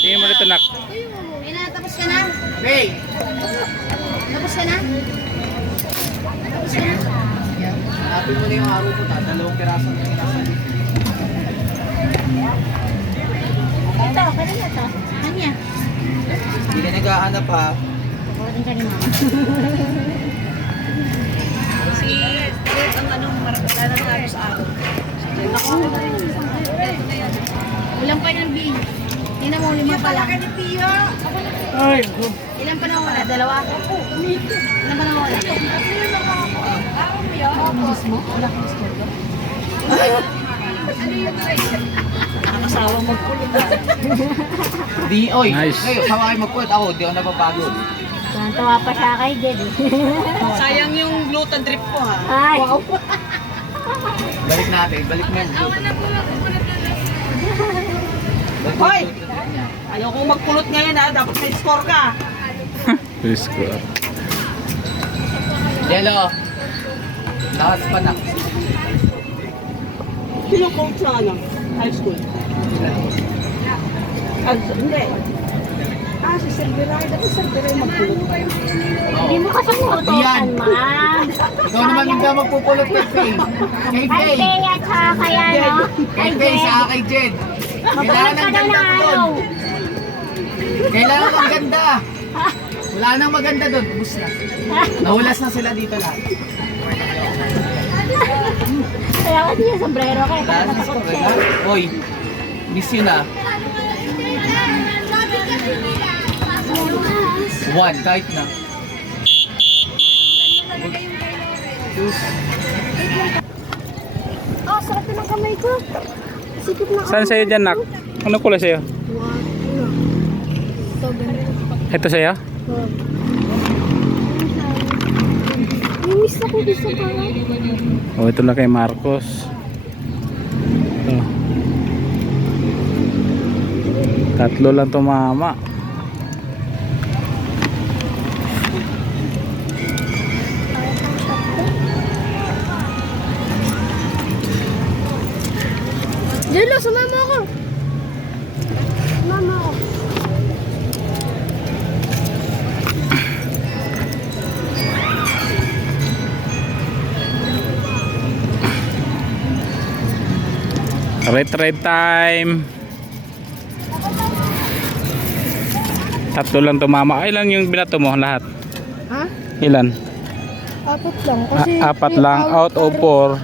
Tingin mo dito, nak. Tapos ka na? Hey! Tapos ka na? Tapos ka na? Hanapin mo na yung araw ko, dalawang piraso na yung nasa dito. Ito, pwede na ito. Kanya. Hindi ka naghahanap ha. Pagkawatin ka ni mama. Si Steve, ang anong wala na halos araw. Ulang pa ng B. Tingnan mo, 5 pa lang. Ay, Ilan pa na wala? 2? Ilan pa na wala? Mismo? Wala kang score doon? Nakasawa magpulong na. Di, oy. Nice. Ngayon, sawa kayo magpulit ako, di ako napapagod. Tawa pa siya kay Jed. Sayang yung gluten drip ko ha. Ay! Balik natin, balik mo yung Hoy! Ayaw kong magpulot ngayon ha. Dapat may score ka. please go. Yellow. Lakas pa na. Sino coach na ano? High school? Hindi. Si Silveray. Dapat Silveray magpulot pa yun. Hindi mo kasi Yan. utusan, ma'am. Ikaw naman hindi ka magpupulot kay Faye. Kay Kay Faye. Faye at saka kaya, no? Kay Faye, saka kay Jed. Kailangan ng ganda ko doon. Kailangan ng ganda. Wala nang maganda doon. Ubus na. Nahulas na sila dito lahat. Kaya kasi yung sombrero ka, Wala na nakatakot siya. Oy, miss yun ah. 1, kahit na. Oh, sarap na ng kamay ko. Sikip na. Saan sa'yo dyan, nak? Ano kulay sa'yo? Ito sa'yo? Miss ako dito sa kamay. Oh, ito na kay Marcos. Oh. Tatlo lang tumama. Jello, sumama ako. Sumama ako. Red time. Tatlo lang tumama. Ilan yung binato mo lahat? Ha? Ilan? 4 lang. Kasi Apat lang out of 4.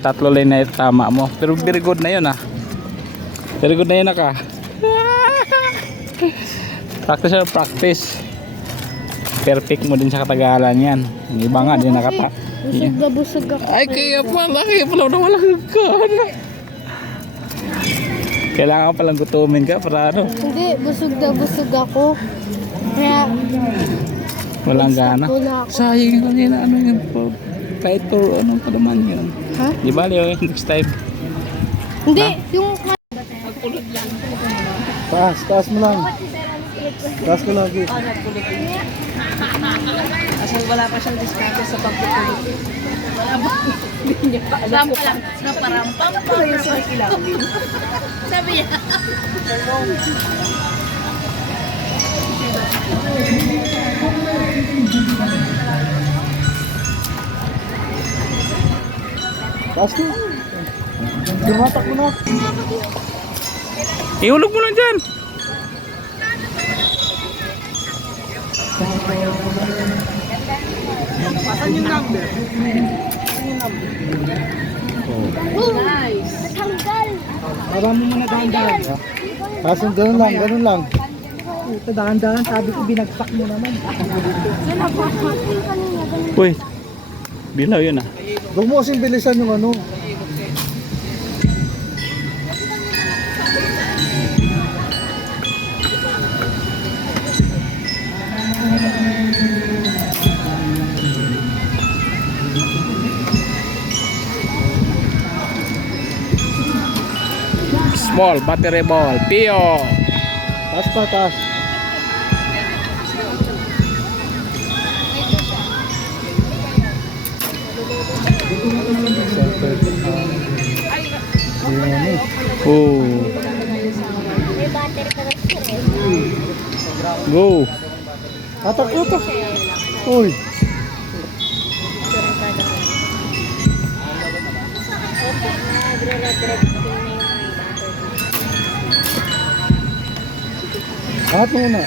Tatlo lang na tama mo. Pero very good na yun ah. Very good na yun ah. Practice na practice. Perfect mo din sa katagalan yan. Yung iba nga din nakata. busog na busog ako. Ay kaya pala nawalan ka. Kailangan palang gutumin ka para ano. Hindi, busog na busog ako. Kaya, Walang gana. wala ako. Sayang lang yun ano yun po. Kahit to anong palaman yun. Ha? Di ba yung next time? Hindi, yung... Taas mo lang. Taas mo lang, Oh, nagpulot yun. Kasi wala pa siyang diskarte sa pagpupulot. Wala ba? Hindi niya pa alam ko pa. Na parang pampang yung sa kilawin. Sabi niya. Taas mo. Dumatak mo na. Ihulog mo lang dyan. Pasan yung number. Nice. Natanggal. Marami mo na dahan-dahan. Kaso ganun lang. Ito dahan-dahan, sabi ko binagsak mo naman. Uy. Bilaw yun ah. Huwag mo kasing bilisan yung ano. Small battery ball. Pio. Taas pa, taas. Oh. May battery ka na sir eh. Go. Atak. Uy. Ahat muna.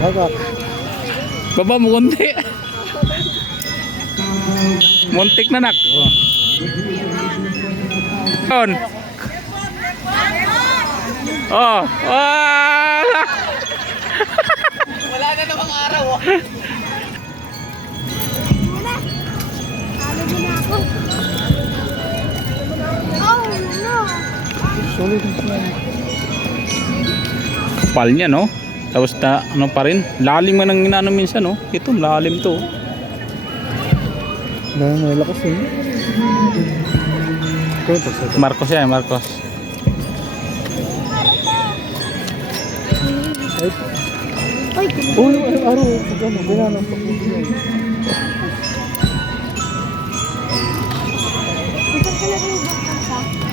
Bagak. Baba mo konti. Muntik na nak. Yun. Oh. Ah! Wala na namang araw. Oh. Oh, no. Kapal niya, no? Tapos na, ano pa rin? Lalim man ang inaano minsan, no? Ito, lalim to. May lakas eh. Marcos yan, Marcos. Ay, Uy, araw. Banana.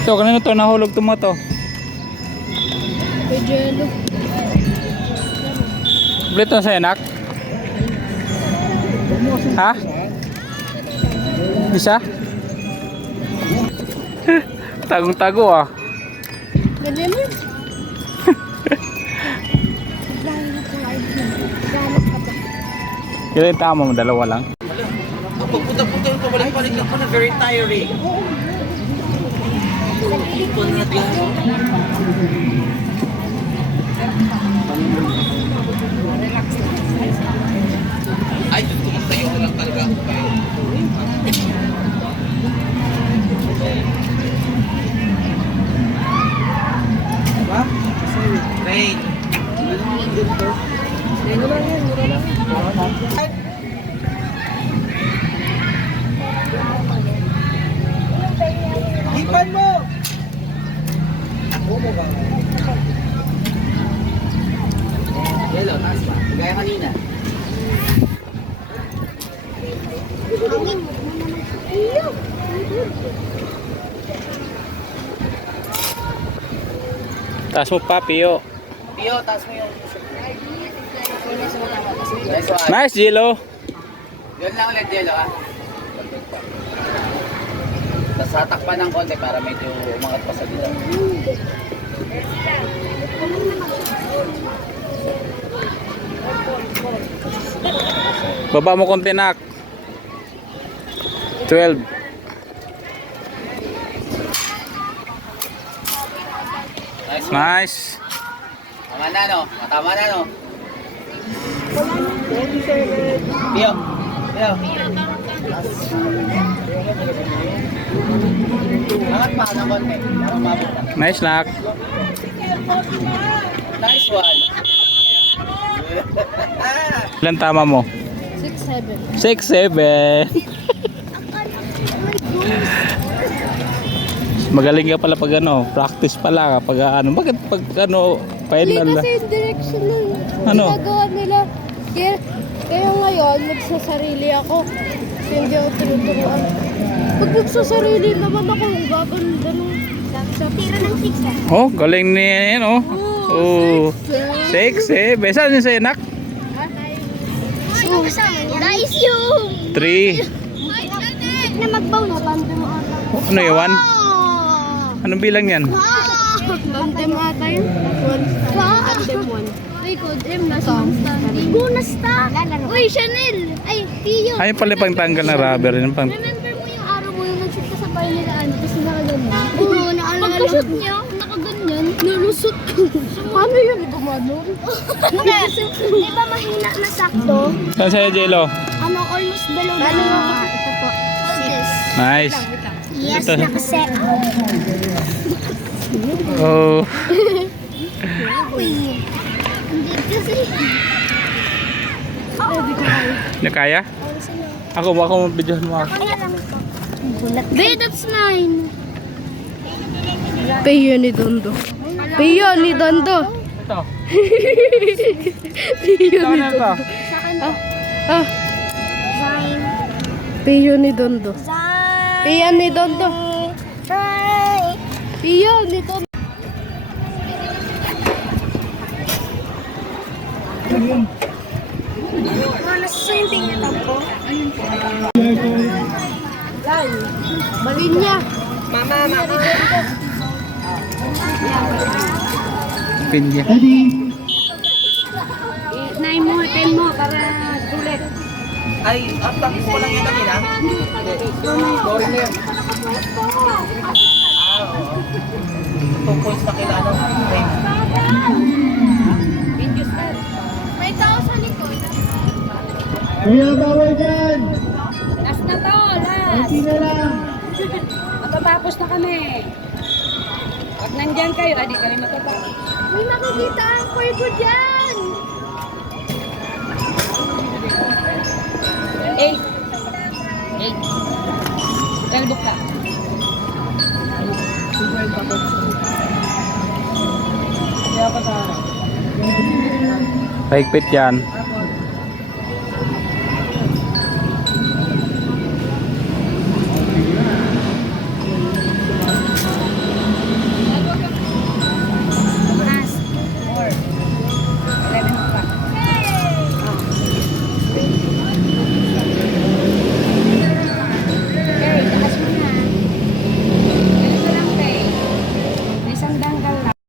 Ito, kanina to, nahulog to mo to. may jello. Kompleto na sa'yo, nak? Ha? Isa? Tagong-tago ah. Ganyan mo. Kailan yung tama mo? Dalawa lang? Ang pagpunta-punta yung pabalik-balik lang po na very tiring. Ay, tumastayo ko lang talaga. Diba? Rain. Hipan mo! Yellow, taas pa. Gaya kanina. Taas mo pa, Pio. Pio, taas mo yung... Nice one. Nice, Jilo. Yun lang ulit, Jello, ha? Tapos hatakpan ng konti para medyo umangat pa sa dito. Baba mo konti, nak. 12. Nice one. Nice. Tama na, no? Tama na, no? Pio. Pio. Angat pa ng konti. Para mabot ka. Nice, nak. Nice one. Ilan tama mo? 6, 7. 6, 7. Magaling ka pala pag ano, practice pala kapag ano. Bakit pag ano, final na? Kasi yung direction nun. Ano? Ginagawa nila. Kaya ngayon, nagsasarili ako. Kasi hindi ako tinuturuan. Pag nagsasarili naman ako, gaganda nung sa tira ng 6 Oh, galing ni ano. Oh. 6, 7. Saan yung sa'yo, nak? Yung kasama niya. Nice yung! 3. Na mag-bounce. Tandem ata. Ano yung 1? Anong bilang yan? Tandem ata yun. Tandem 1. Ay, code M na standing. Guna star. Uy, Chanel. Ay, Tiyo. Ay, pala pang tanggal na rubber. Yun pang... Remember mo yung araw mo yung nag-shoot ka sa bahay nila ano, tapos nakaganyan? Oo, naalala. Pagka-shoot niya, nakaganyan, nalusot ko. Paano yun? Gumano? Hindi. Di ba mahina na sakto? Saan sa'yo, Jello? Ano, almost below na. Ito po. Nice. Yes, Ito. nakase. Oh. Uy. Hindi kasi. Hindi kaya? Ako videohan mo ako. Babe, that's mine. Peyo ni Dondo. Peyo ni Dondo. Ito. Peyo ni Saan ito? Dondo. Peyo ni Dondo. Peyo ni Dondo. Peyo ni Dondo. Nasusunting niya ako. Balin niya. Mama. Pinya. Nine mo, 10 mo para sulit. Ay, tapos ko lang yan kanina? Sorry na yan. Oo. 2 points na kailangan. May tao sa likod. Kuya, bawal dyan! Last na to, last. Hindi na lang. Matatapos na kami. Pag nandyan kayo, adi kami matatapos. May nakikita ang kuya dyan. 8. 12 ka. Paigpit yan.